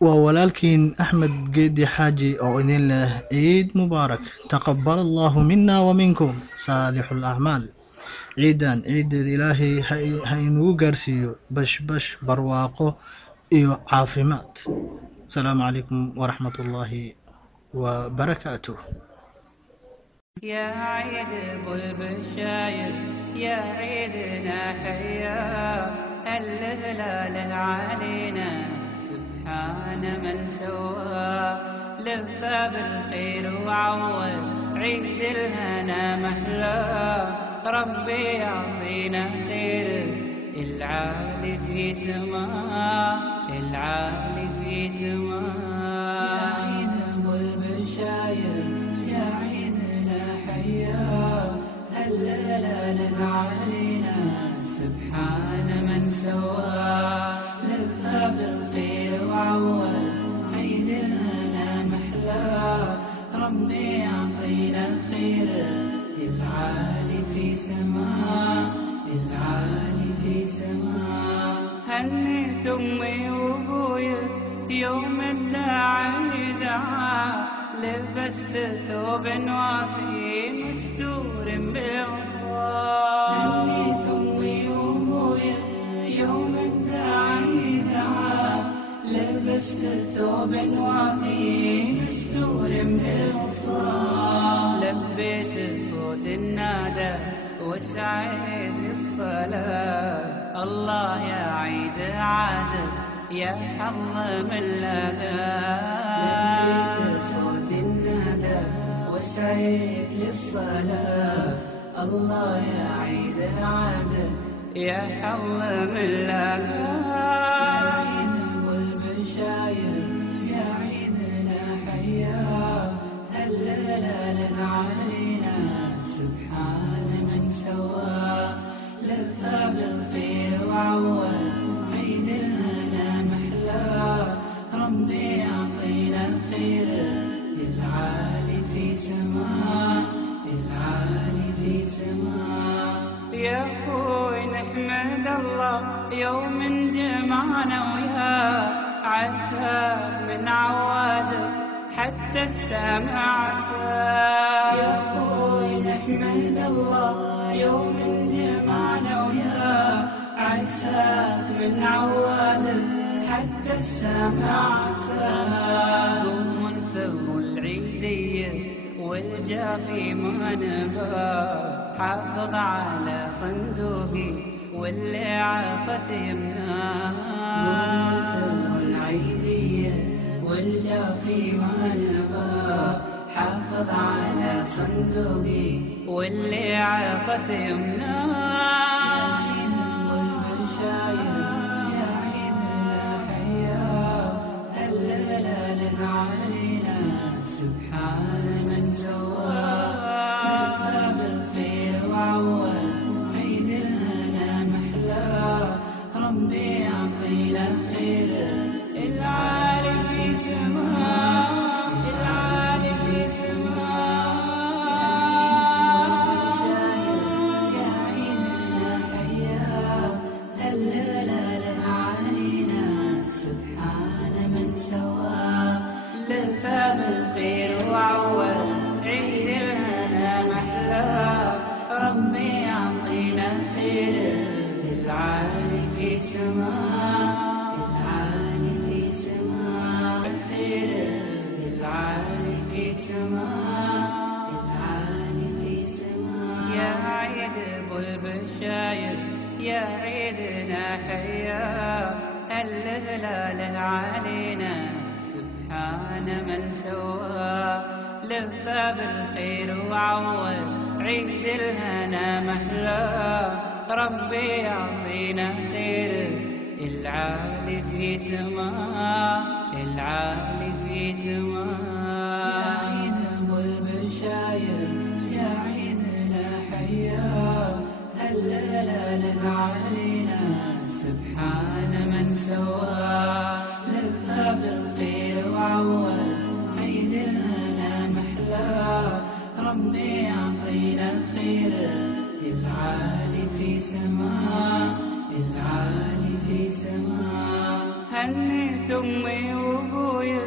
وولالكين أحمد جيدي حاجي أو إذن له عيد مبارك، تقبل الله منا ومنكم صالح الأعمال. عيد إلهي هاي نو قرسيو بش بش برواقو إيو عافمات. السلام عليكم ورحمة الله وبركاته. يا عيد ابو البشاير يا عيدنا حيا، الهلال علينا سبحان من سوى، لفى بالخير وعوض عيد الهنا محلى، ربي يعطينا خير العالي في سماه، العالي في سماه. يا عيد ابو البشاير يا عيدنا حيا، هلل علينا سبحان من سوى، لفى بالخير وعوض عيد الهنا محلى، ربي يعطينا الخير العالي في سماه، العالي في سماه. هنيت امي وابويا يوم الداعي دعا، لبست ثوب وافي مستور بالوصال. هنيت امي وابويا يوم الداعي دعا، لبست ثوب وافي مستور بالوصال. لبيت صوت النادى وسعيت الصلاة، الله يا عيد عادل يا حظ من لبيت صوت الندى وسعيت للصلاة، الله يا عيد عادل يا حظ من لبيت. يا عيد ابو البشاير يا عيدنا حيا، هلل علينا سبحان من سوى، لفى بالخير وعوض عيد الهنا محلى، ربي يعطينا الخير العالي في سماه، العالي في سماه. يا اخوي نحمد الله يوم جمعنا وياه، عسى من عواده حتى السمع عسى. يا اخوي نحمد الله يوم جمعنا وياه، عسى من عواده حتى السمع عسى. ضم ثغر العيدية والجافي ما نبى، حافظ على صندوقي واللي عاقت يمناه. ضم ثغر العيدية والجافي ما نبى، حافظ على صندوقي واللي عاقت يمناه. علينا سبحان من سوى، لفى بالخير وعوض عيد الهنا محلى، ربي يعطينا الخير العالي في سماه، العالي في سماه. يا عيدنا حيا، هلل علينا سبحان من سوى، لفى بالخير وعوض عيد الهنا محلى، ربي يعطينا الخير العالي في سماه، العالي في سماه. الخير العالي في سماه، العالي في سماه. يا عيد ابو البشاير يا عيدنا حيا، الهلال علينا سبحان من سوى، لفى بالخير وعوض عيد الهنا محلى، ربي يعطينا خير العالي في سماه، العالي في سماه. يا عيد ابو البشاير يا عيدنا حيا، هلل علينا سبحان من سوى، لفى بالخير وعوض عيد الهنا محلى، ربي يعطينا الخير العالي في سماه، العالي في سماه. هنيت أمي وأبوي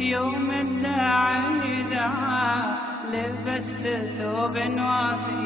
يوم الداعي دعا، لبست ثوب وافي